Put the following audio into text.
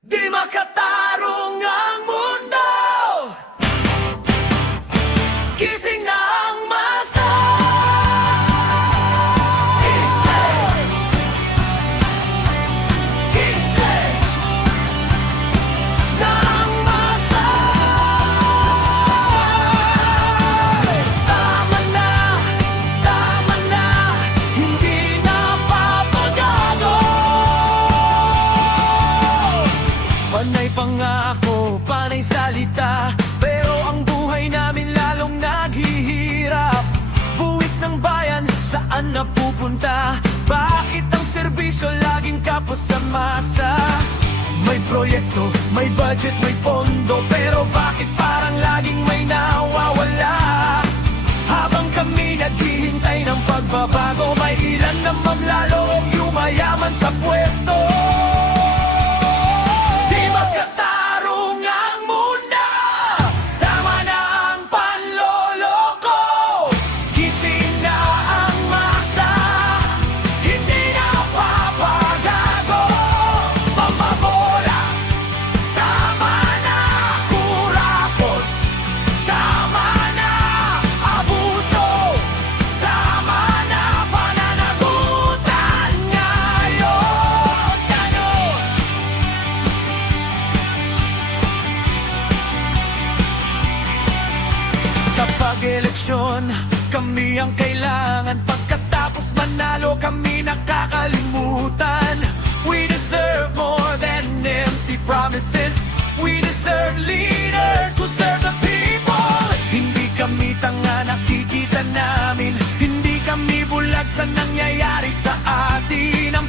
Di makatarong ang mundo. Gising na ang masa. Gising. Gising na ang masa. Tama na, hindi na papagago. Panay pangako, panay salita, pero ang buhay namin lalong naghihirap. Buwis ng bayan, saan napupunta? Bakit ang serbisyo laging kapos sa masa? May proyekto, may budget, may pondo, pero bakit parang laging may nawawala? Habang kami naghihintay ng pagbabago, may ilan namang lalong yumayaman sa pwesto. Di magkatarong ang mundo. Tama na ang panloloko. Gising na ang masa. Hindi na papagago. Pamabola. Tama na kurakot. Tama na abuso. Tama na pananagutan ngayon. Kapag eleksyon, kami ang kailangan. Pagkatapos manalo, kami nakakalimutan. We deserve more than empty promises. We deserve leaders who serve the people. Hindi kami tanga, nakikita namin. Hindi kami bulag sa nangyayari sa atin. Ang